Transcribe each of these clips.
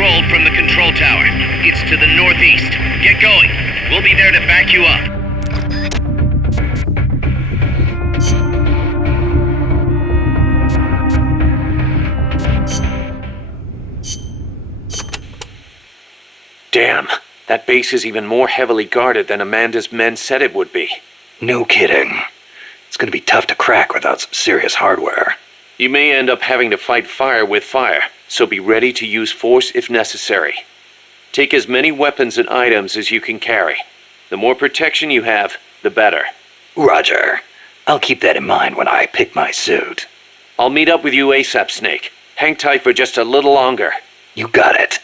controlled from the control tower. It's to the northeast. Get going. We'll be there to back you up. Damn, that base is even more heavily guarded than Amanda's men said it would be. No kidding. It's gonna be tough to crack without some serious hardware. You may end up having to fight fire with fire, so be ready to use force if necessary. Take as many weapons and items as you can carry. The more protection you have, the better. Roger. I'll keep that in mind when I pick my suit. I'll meet up with you ASAP, Snake. Hang tight for just a little longer. You got it.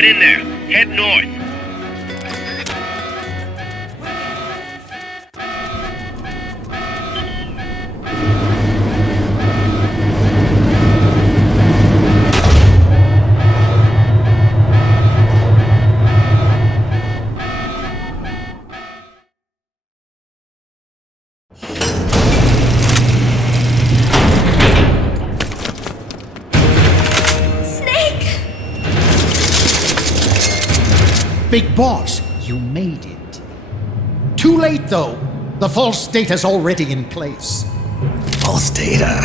Get in there. Head north. Big Boss, you made it. Too late, though. The false data's already in place. False data?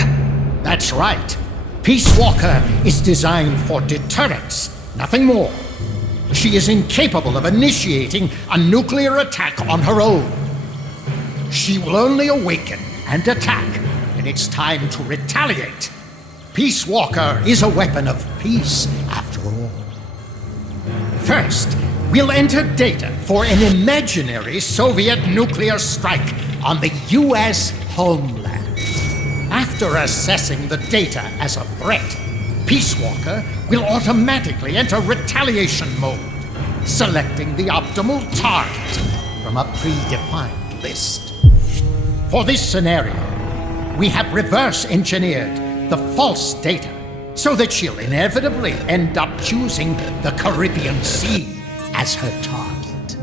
That's right. Peace Walker is designed for deterrence, nothing more. She is incapable of initiating a nuclear attack on her own. She will only awaken and attack when it's time to retaliate. Peace Walker is a weapon of peace, after all. First, we'll enter data for an imaginary Soviet nuclear strike on the U.S. homeland. After assessing the data as a threat, Peace Walker will automatically enter retaliation mode, selecting the optimal target from a predefined list. For this scenario, we have reverse engineered the false data so that she'll inevitably end up choosing the Caribbean Sea as her target.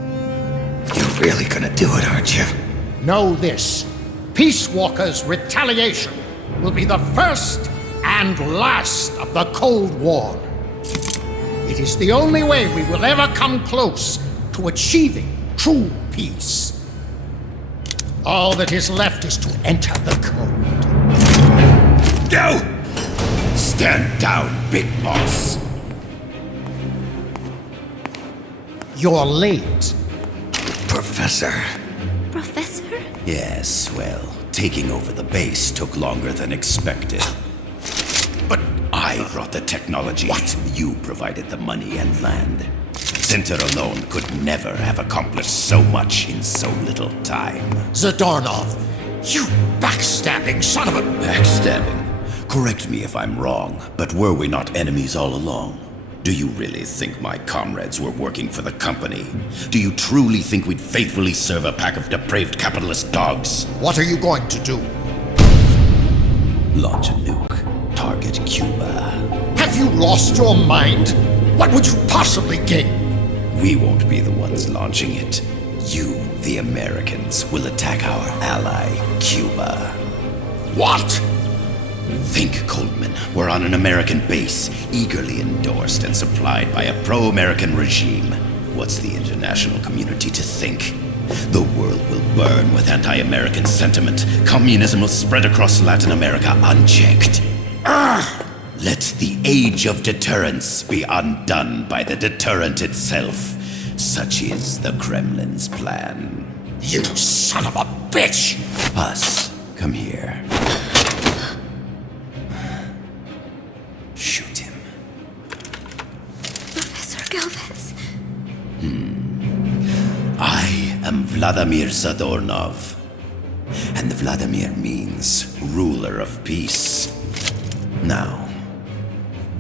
You're really gonna do it, aren't you? Know this. Peace Walker's retaliation will be the first and last of the Cold War. It is the only way we will ever come close to achieving true peace. All that is left is to enter the code. Go! Stand down, Big Boss. You're late. Professor. Professor? Yes, well, taking over the base took longer than expected. But I brought the technology. What? You provided the money and land. Center alone could never have accomplished so much in so little time. Zadornov, you backstabbing son of a... Backstabbing? Correct me if I'm wrong, but were we not enemies all along? Do you really think my comrades were working for the company? Do you truly think we'd faithfully serve a pack of depraved capitalist dogs? What are you going to do? Launch a nuke. Target Cuba. Have you lost your mind? What would you possibly gain? We won't be the ones launching it. You, the Americans, will attack our ally, Cuba. What? Think, Coldman. We're on an American base, eagerly endorsed and supplied by a pro-American regime. What's the international community to think? The world will burn with anti-American sentiment. Communism will spread across Latin America unchecked. Let the age of deterrence be undone by the deterrent itself. Such is the Kremlin's plan. You son of a bitch! Us, come here. Shoot him. Professor Galvez. I am Vladimir Zadornov. And Vladimir means ruler of peace. Now,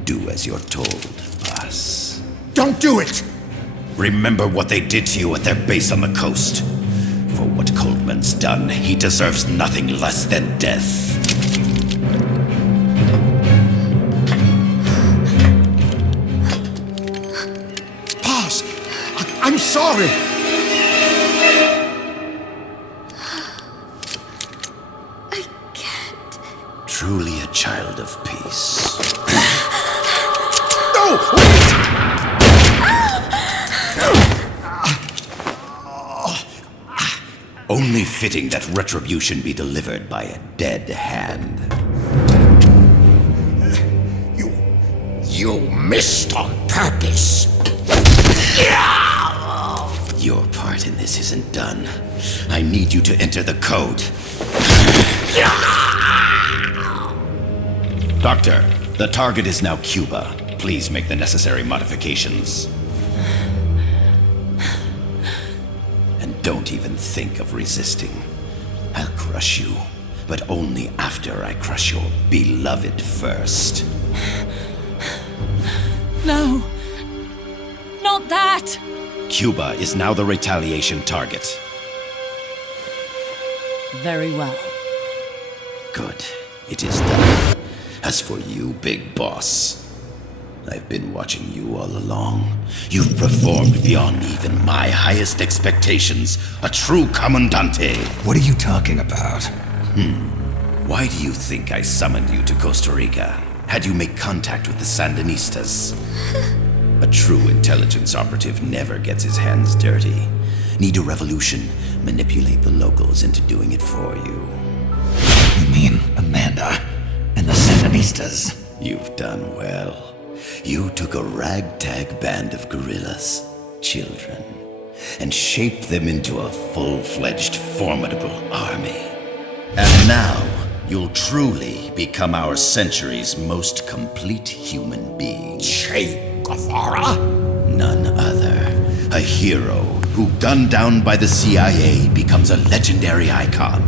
do as you're told, boss. Don't do it! Remember what they did to you at their base on the coast. For what Coldman's done, he deserves nothing less than death. Boss, I'm sorry. I can't. Truly a child of peace. No! Wait! Only fitting that retribution be delivered by a dead hand. You missed on purpose. Your part in this isn't done. I need you to enter the code. Doctor, the target is now Cuba. Please make the necessary modifications. And don't even think of resisting. I'll crush you, but only after I crush your beloved first. No. not that! Cuba is now the retaliation target. Very well. Good. It is done. As for you, Big Boss, I've been watching you all along. You've performed beyond even my highest expectations. A true comandante. What are you talking about? Why do you think I summoned you to Costa Rica? Had you make contact with the Sandinistas? A true intelligence operative never gets his hands dirty. Need a revolution? Manipulate the locals into doing it for you. You mean Amanda and the Sandinistas? You've done well. You took a ragtag band of guerrillas, children, and shaped them into a full-fledged, formidable army. And now, you'll truly become our century's most complete human being. Che Guevara? None other. A hero who, gunned down by the CIA, becomes a legendary icon.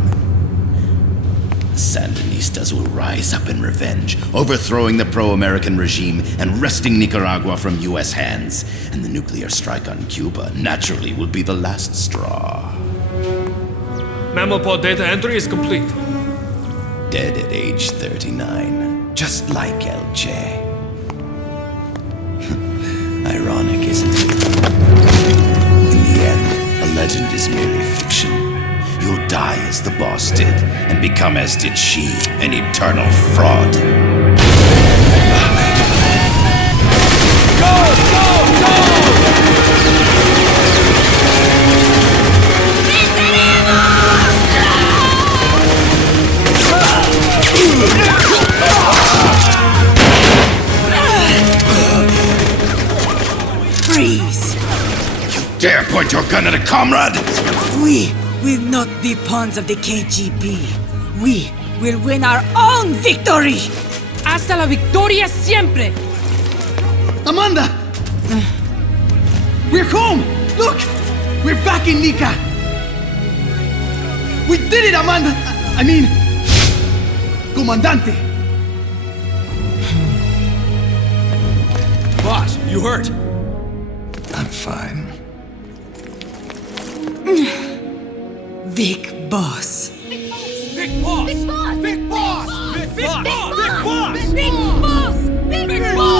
The Sandinistas will rise up in revenge, overthrowing the pro-American regime and wresting Nicaragua from U.S. hands. And the nuclear strike on Cuba naturally will be the last straw. Mammal pod data entry is complete. Dead at age 39, just like El Che. Ironic, isn't it? In the end, a legend is merely fiction. You'll die as the boss did, and become as did she, an eternal fraud. Freeze! Dare point your gun at a comrade? We will not be pawns of the KGB. We will win our own victory! Hasta la victoria siempre! Amanda! We're home! Look! We're back in Nica! We did it, Amanda! I mean... Comandante! Boss, you hurt? I'm fine. Big Boss. Big boss! Big boss! Big boss! Big boss! Big Big boss! Big boss! Big boss!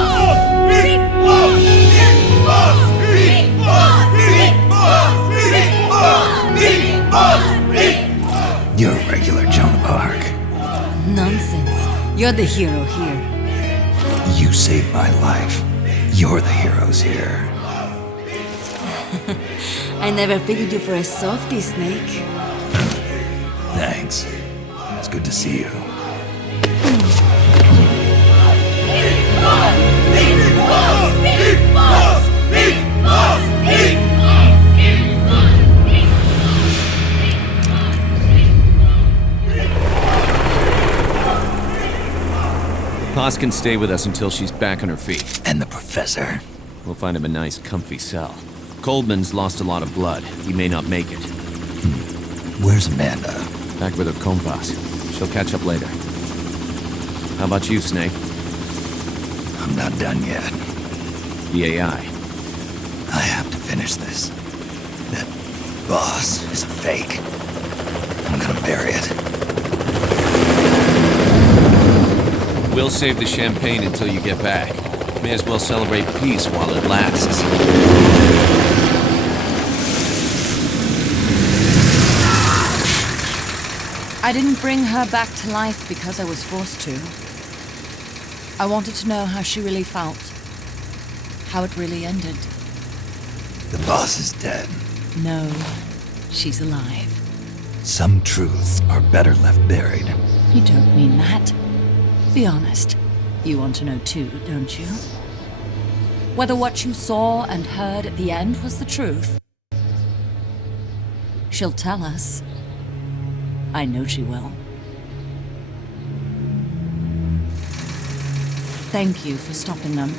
Big boss! Big boss! Big boss! Big boss! Big boss! Big boss! Big boss! You're a regular Joan of Arc. Nonsense. You're the hero here. You saved my life. You're the heroes here. I never figured you for a softie, Snake. Thanks. It's good to see you. Paz can stay with us until she's back on her feet. And the professor? We'll find him a nice, comfy cell. Coldman's lost a lot of blood. He may not make it. Where's Amanda? Back with her compas. She'll catch up later. How about you, Snake? I'm not done yet. The AI. I have to finish this. That boss is a fake. I'm gonna bury it. We'll save the champagne until you get back. May as well celebrate peace while it lasts. I didn't bring her back to life because I was forced to. I wanted to know how she really felt. How it really ended. The boss is dead. No, she's alive. Some truths are better left buried. You don't mean that. Be honest. You want to know too, don't you? Whether what you saw and heard at the end was the truth. She'll tell us. I know she will. Thank you for stopping them.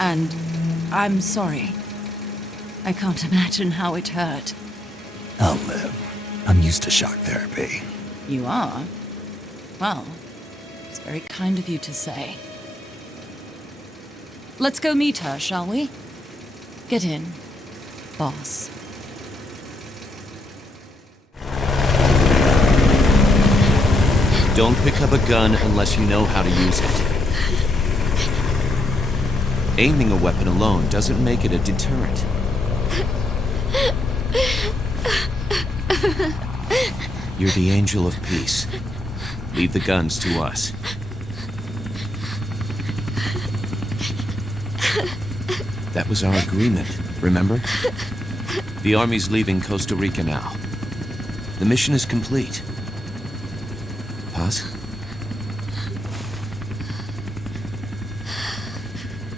And I'm sorry. I can't imagine how it hurt. I'll live. I'm used to shock therapy. You are? Well, it's very kind of you to say. Let's go meet her, shall we? Get in, boss. Don't pick up a gun unless you know how to use it. Aiming a weapon alone doesn't make it a deterrent. You're the angel of peace. Leave the guns to us. That was our agreement, remember? The Army's leaving Costa Rica now. The mission is complete. Paz?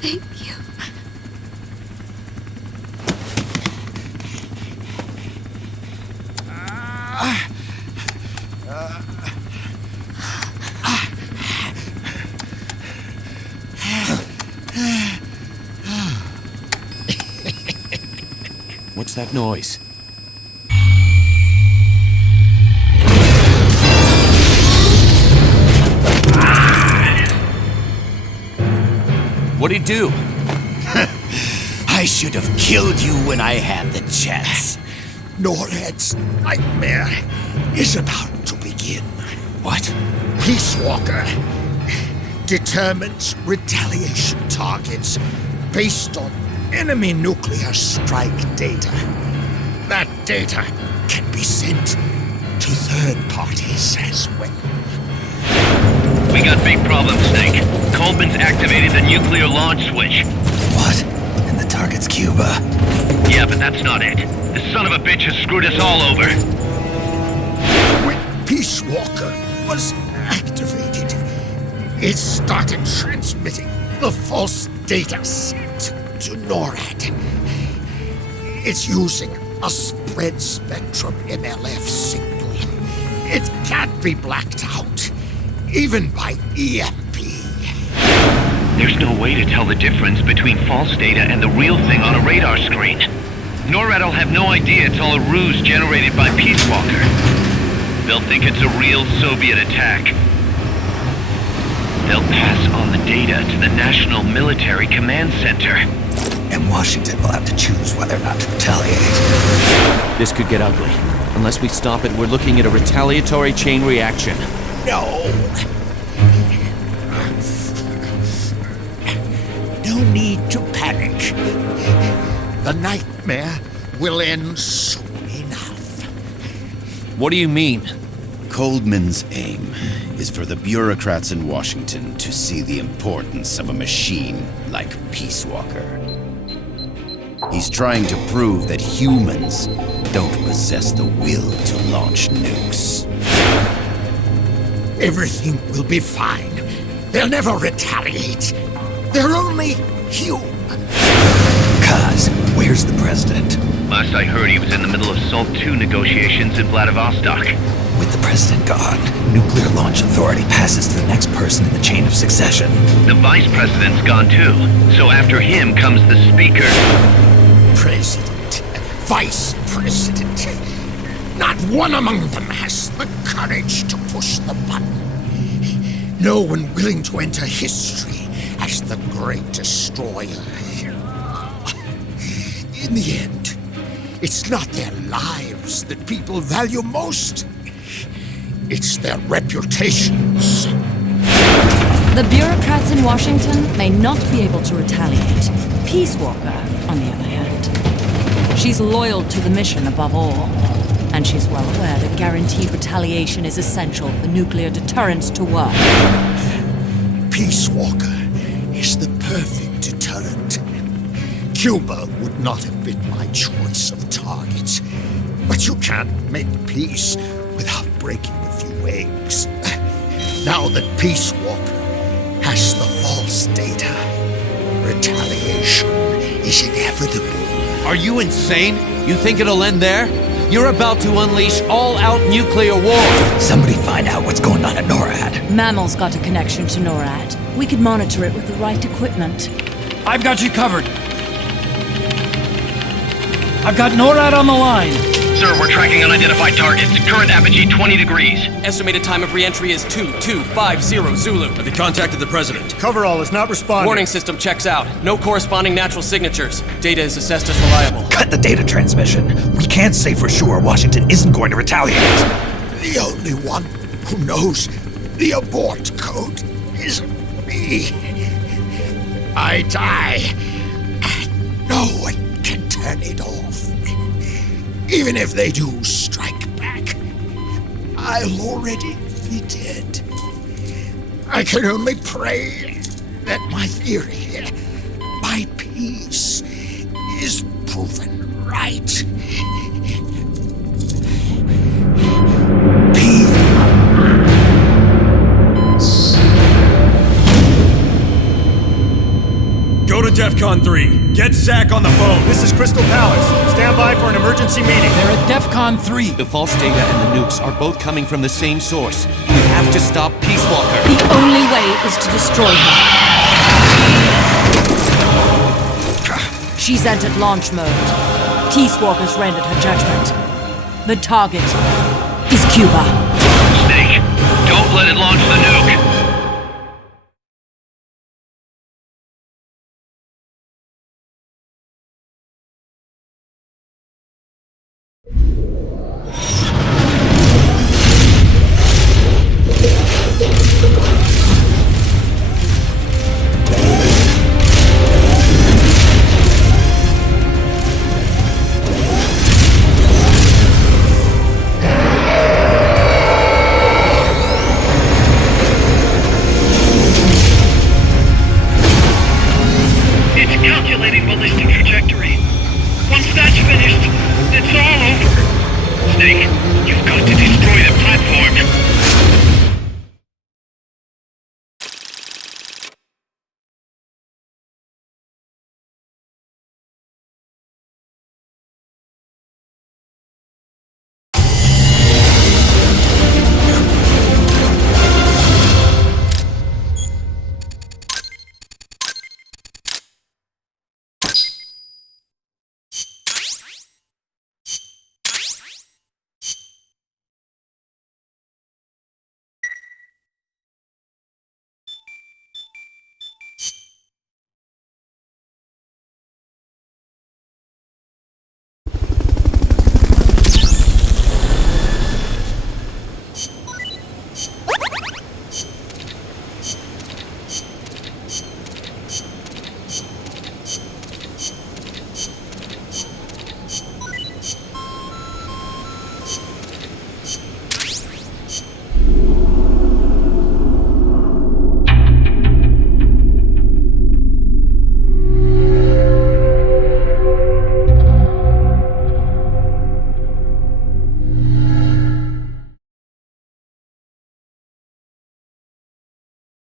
Thank you. What's that noise? What'd he do? I should have killed you when I had the chance. NORAD's nightmare is about to begin. What? Peace Walker determines retaliation targets based on enemy nuclear strike data. That data can be sent to third parties as well. We got big problems, Snake. Coleman's activated the nuclear launch switch. What? And the target's Cuba. Yeah, but that's not it. The son of a bitch has screwed us all over. When Peace Walker was activated, it started transmitting the false data sent to NORAD. It's using a spread spectrum MLF signal. It can't be blacked out, even by EMP. There's no way to tell the difference between false data and the real thing on a radar screen. NORAD will have no idea it's all a ruse generated by Peace Walker. They'll think it's a real Soviet attack. They'll pass on the data to the National Military Command Center. And Washington will have to choose whether or not to retaliate. This could get ugly. Unless we stop it, we're looking at a retaliatory chain reaction. No. No need to panic. The nightmare will end soon enough. What do you mean? Coldman's aim is for the bureaucrats in Washington to see the importance of a machine like Peace Walker. He's trying to prove that humans don't possess the will to launch nukes. Everything will be fine. They'll never retaliate. They're only human. Kaz, where's the president? Last I heard, he was in the middle of SALT II negotiations in Vladivostok. With the president gone, Nuclear Launch Authority passes to the next person in the chain of succession. The vice president's gone too, so after him comes the speaker. President, vice president. Not one among them has the courage to push the button. No one willing to enter history as the great destroyer. In the end, it's not their lives that people value most. It's their reputations. The bureaucrats in Washington may not be able to retaliate. Peace Walker, on the other hand, she's loyal to the mission above all. And she's well aware that guaranteed retaliation is essential for nuclear deterrence to work. Peace Walker is the perfect deterrent. Cuba would not have been my choice of targets. But you can't make peace without breaking a few eggs. Now that Peace Walker has the false data, retaliation is inevitable. Are you insane? You think it'll end there? You're about to unleash all-out nuclear war! Somebody find out what's going on at NORAD. Mammal's got a connection to NORAD. We could monitor it with the right equipment. I've got you covered. I've got NORAD on the line. Sir, we're tracking unidentified targets. Current apogee 20 degrees. Estimated time of re-entry is 2250 Zulu. Have they contacted the president? Coverall is not responding. Warning system checks out. No corresponding natural signatures. Data is assessed as reliable. Cut the data transmission. We can't say for sure Washington isn't going to retaliate. The only one who knows the abort code is me. I die, and no one can turn it off. Even if they do strike back, I'll already be dead. I can only pray that my theory, my peace, is proven right. Go to DEFCON 3. Get Zach on the phone. This is Crystal Palace. Stand by for an emergency meeting. They're at DEFCON 3. The false data and the nukes are both coming from the same source. We have to stop Peace Walker. The only way is to destroy her. She's entered launch mode. Peace Walker's rendered her judgment. The target is Cuba. Snake, don't let it launch the nuke.